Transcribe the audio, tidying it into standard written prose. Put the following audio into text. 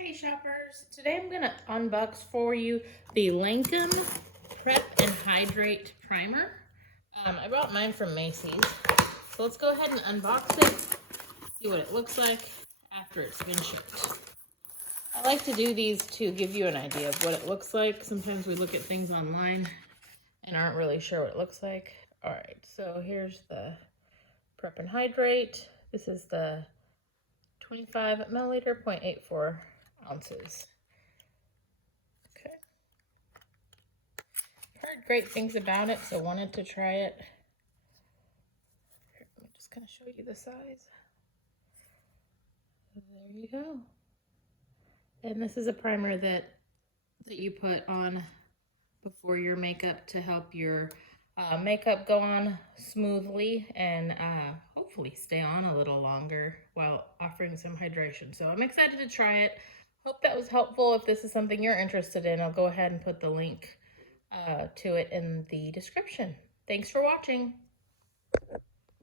Hey shoppers, today I'm going to unbox for you the Lancome Prep and Hydrate Primer. I bought mine from Macy's, so let's go ahead and unbox it, see what it looks like after it's been shipped. I like to do these to give you an idea of what it looks like. Sometimes we look at things online and aren't really sure what it looks like. Alright, so here's the Prep and Hydrate. This is the 25 milliliter, 0.84 ounces. Okay. Heard great things about it, so wanted to try it. Here, let me just kind of show you the size. There you go. And this is a primer that you put on before your makeup to help your makeup go on smoothly and hopefully stay on a little longer while offering some hydration. So I'm excited to try it. Hope that was helpful. If this is something you're interested in, I'll go ahead and put the link to it in the description. Thanks for watching.